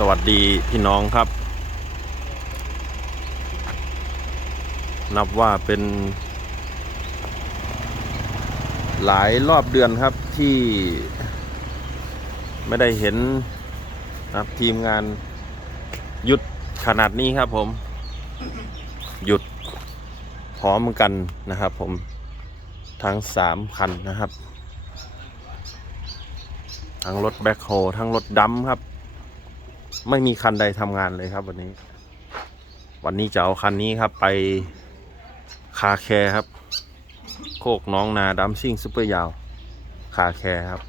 สวัสดีพี่น้องครับ นับว่าเป็น หลายรอบเดือนครับที่ไม่ได้เห็นนะครับทีมงานหยุดขนาดนี้ครับผม หยุดพร้อมกันนะครับผมทั้งสามคันนะครับ ทั้งรถแบ็คโฮทั้งรถดัมครับ ไม่มีคันใดทำงานเลยครับ วันนี้ วันนี้จะเอาคันนี้ครับไปคาแคร์ครับ โคกน้องนาดัมซิ่งซุปเปอร์ยาวคาแคร์ครับ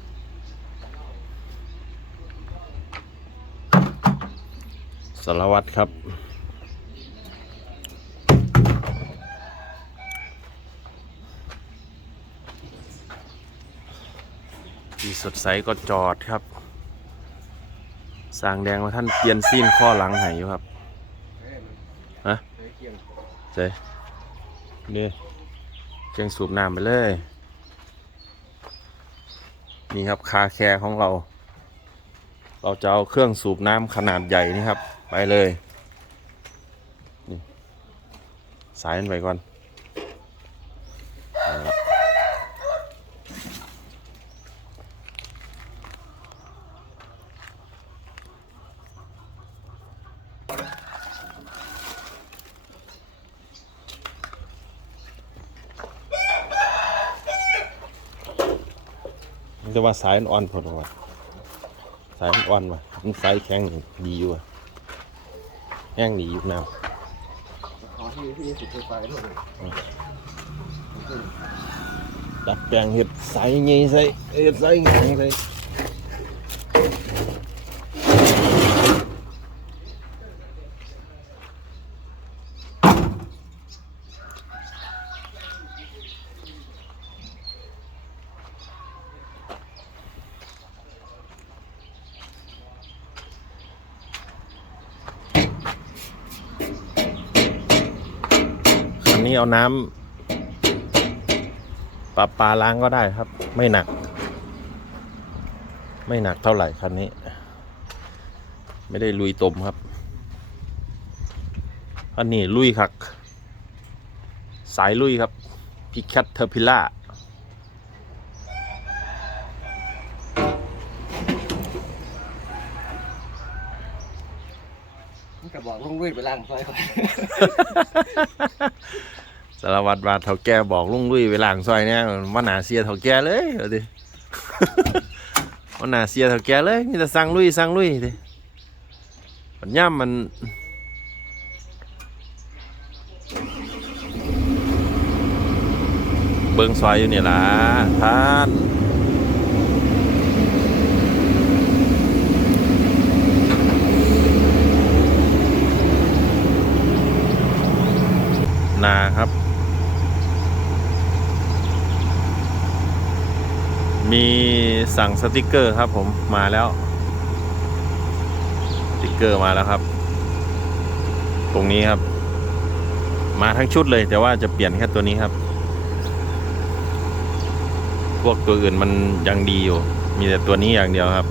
สารวัตรครับที่สดใสก็จอดครับ สางแดงว่าท่านเปลี่ยนซีนข้อหลังให้อยู่ครับฮะเจ๊นี่เจียงสูบน้ำไปเลย นี่ครับคาแคร์ของเรา เราจะเอาเครื่องสูบน้ำขนาดใหญ่นี่ครับ ไปเลย นี่ สายมันไปก่อน แต่ว่าสายอ่อนพอดีว่ะสายอ่อนว่ะมันสายแข็งนี่ดีอยู่ว่ะแห้งดีอยู่น้ขอที่ที่สุดไฟหน่อยำดัดแปลงเห็ดสายใหญ่ใสเห็ดสายแข็งใส่ เอาน้ำปลาปลาล้างก็ได้ครับ ไม่หนัก ไม่หนักเท่าไหร่คันนี้ ไม่ได้ลุยตมครับอันนี้ลุยคักสายลุยครับพิคัตเทอร์พิล่ามันก็บอกลุงลุยไปล่างไฟก่อนสารวัตรบาทเท่าแก่บอกลุงลุยไปล้างซอยเนี่ยว่าหนาเสียเท่าแก่เลยเอาดิว่าหนาเสียเท่าแก่เลยมีแต่สั่งลุยสั่งลุยดิปัญญามมันเบิ่งซอยอยู่นี่ล่ะท่านนาครับ มีสั่งสติกเกอร์ครับผมมาแล้ว สติกเกอร์มาแล้วครับ ตรงนี้ครับ มาทั้งชุดเลย แต่ว่าจะเปลี่ยนแค่ตัวนี้ครับ พวกตัวอื่นมันยังดีอยู่ มีแต่ตัวนี้อย่างเดียวครับ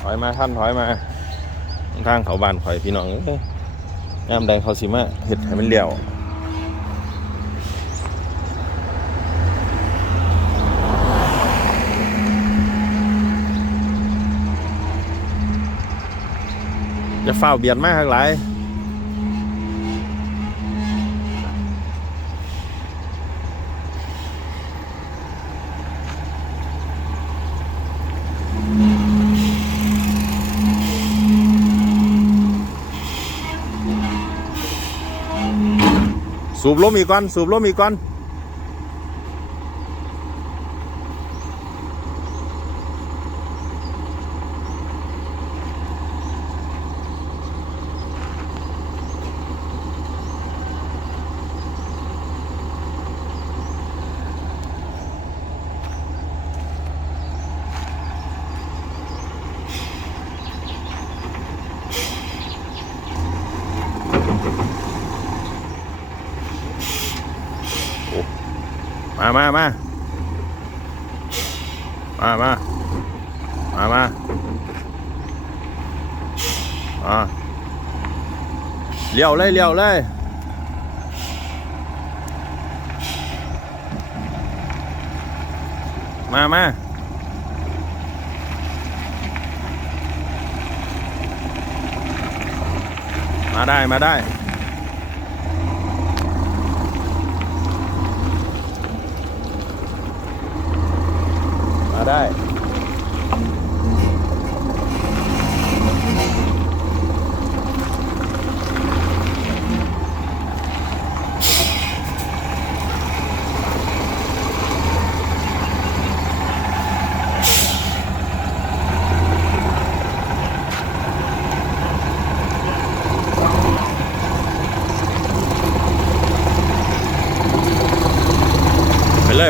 ถอยมาท่านถอยมา ทางเขาบานข่อยพี่น้องเอ้ยน้ำใดเขาสิมาเห็ดให้มันเลี้ยวจะเฝ้าเบียดมากหลาย บลมอีกก่อน สูบลมอีกก่อน มามามามามามามาอ่าเลี้ยวเลยเลี้ยวเลยมามามาได้ มาได้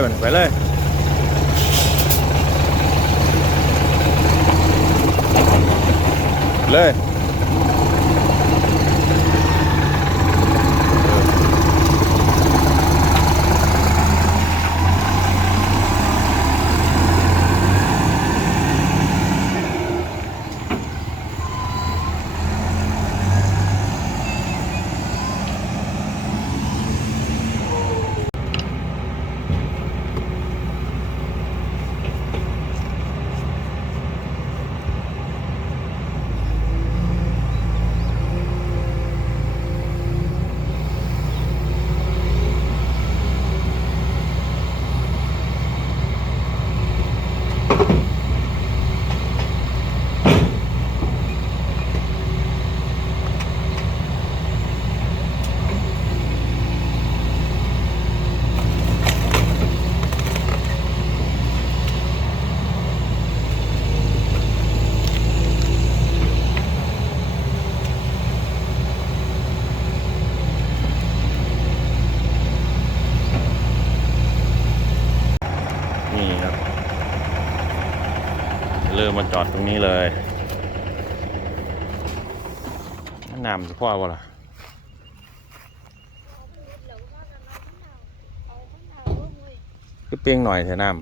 มันไปเลย นี้เลยน้ำจะพ่อวะล่ะก็เปียงหน่อยเถอะน้ำ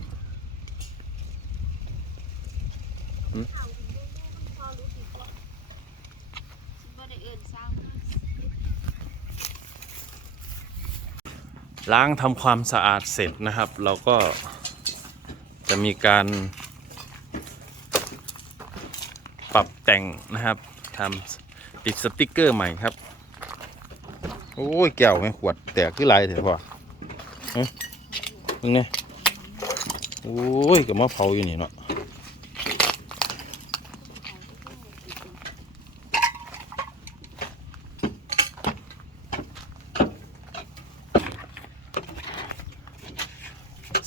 ล้างทำความสะอาดเสร็จนะครับ เราก็จะมีการ ปรับแต่งนะครับทำติดสติกเกอร์ใหม่ครับ โอ้ยแก้วไม่ขวดแตกคือไรเถอะพ่อเฮ้ยมึงเนี่ยโอ้ยกับมะเผาอยู่นี่เนาะ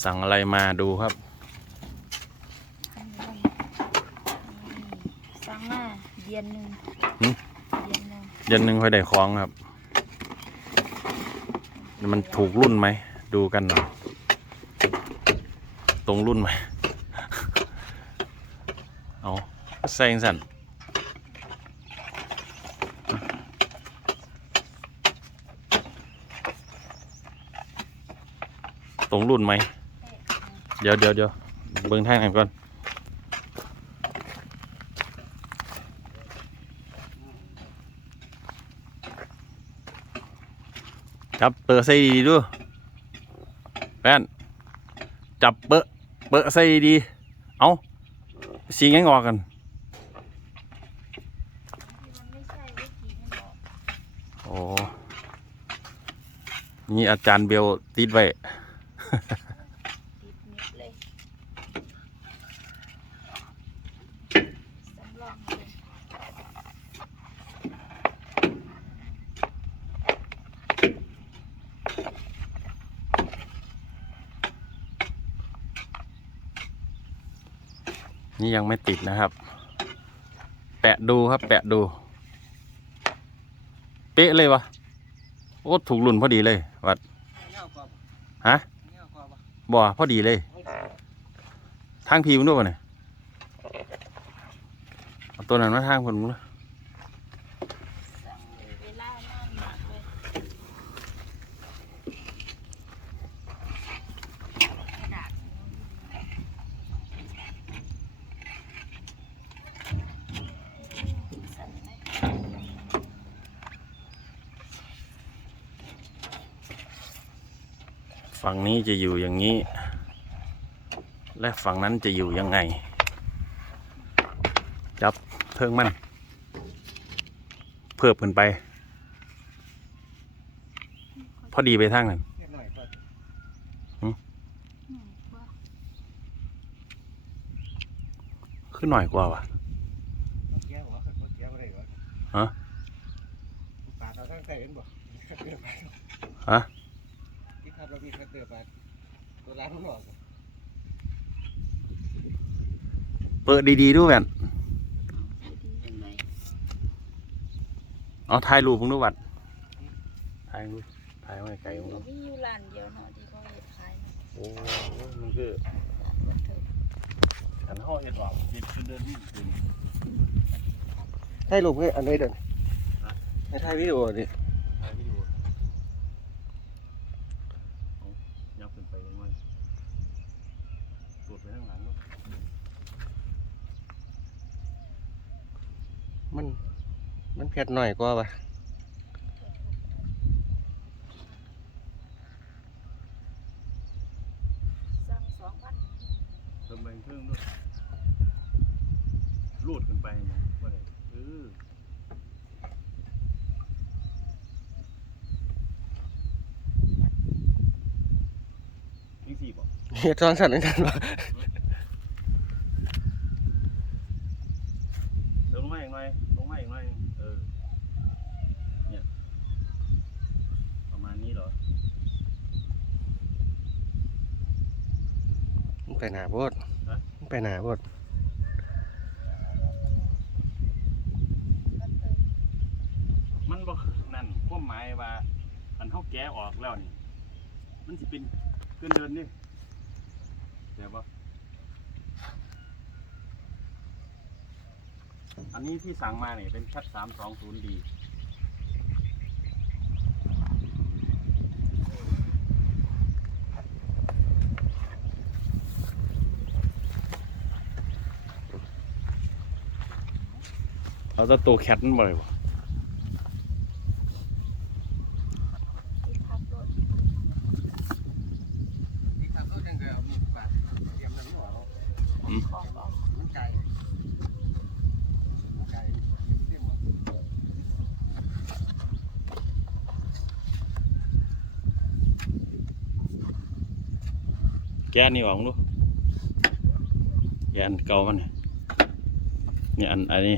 สั่งอะไรมาดูครับ สั่งมาเดื อนหนึ่งหืมเดือนหนึ่งเดือนหนึ่งค่อยได้คล้องครับ มันถูกรุ่นไหม ดูกันหน่อย ตรงรุ่นไหม เอาใส่จังสันตรงรุ่นไหม เดี๋ยวเดี๋ยวเดี๋ยวเบิ่งทางไหนก่อน จับเปิดใส่ดีดูแฟนจับเปิดเปิดใส่ดี เอาสีงั้นออกกันโอ้นี่อาจารย์เบลติดไว้ ติดนิดเลยสำรองเลย นี่ยังไม่ติดนะครับ แปะดูครับ แปะดู เป๊ะเลยวะโอ้ถูกลุ่นพอดีเลย วัดฮะบ่อบบ่พอดีเลย ทางพีมันด้วยป่ะเนี่ยเอาตัวนั้นมาทางผมึงเลย สั่งเลยเวลานานมากเลย ฝั่งนี้จะอยู่อย่างนี้ และฝั่งนั้นจะอยู่ยังไง จับเทิงมัน เพิ่มขึ้นไป พอดีไปทางนั้นแค่หน่อยก็หน่อยกว่าขึ้นหน่อยกว่าวะฮะฮะ เดือปาดตัวร้านมันออกเปิดดีๆด้วยแว่นดียังไงเอาถ่ายรูปมึงดูวัดถ่ายรูปถ่ายไว้ไกลมึงดูมีอยู่ร้านเดียวเนาะที่เขาเฮ็ดขายโอ้มันคือร้านวันห้อเอ็ดออกเด็ดคือเดินวิ่ถ่ายรูปให้อันนี้เดินถ่ายวิดีโอดิ ถ่ายวิดีโอเอายับขึ้นไปยังไงตูดไปข้างหลังเนาะ มัน มันเผ็ดหน่อยกว่าปะสั่งสองพันเติมไปเครื่องด้วยรูดขึ้นไปนะว่าไงเออยิงสี่บ่เฮ็ดซ้อนสั่นเหมือนกันวะ เดี๋ยวลงมาอีกหน่อยลงมาอีกหน่อยเออ เนี่ย ประมาณนี้เหรอ มัน ไปหนาโพดฮะมันไปหนาโพดมันบอกนั่นความหมายว่าอันเท่าแก้ออกแล้วนี่ มันสิเป็นเกินเดินนี่เดี๋ยวบ่อันนี้ที่สั่งมาเนี่ยเป็นชัดสามสองศูนย์ดี เอาแตัวตัวแคทมันบ่เลยวะที่พักรถที่ขับรถยังไงเอามีดปาดเตรียมน้ำหัวเอาของออกมันไก่มันไก่เตรียมหมดแกนี่ออกดูแกอันเก่ามันเนี่ยเนี่ยอันอันนี้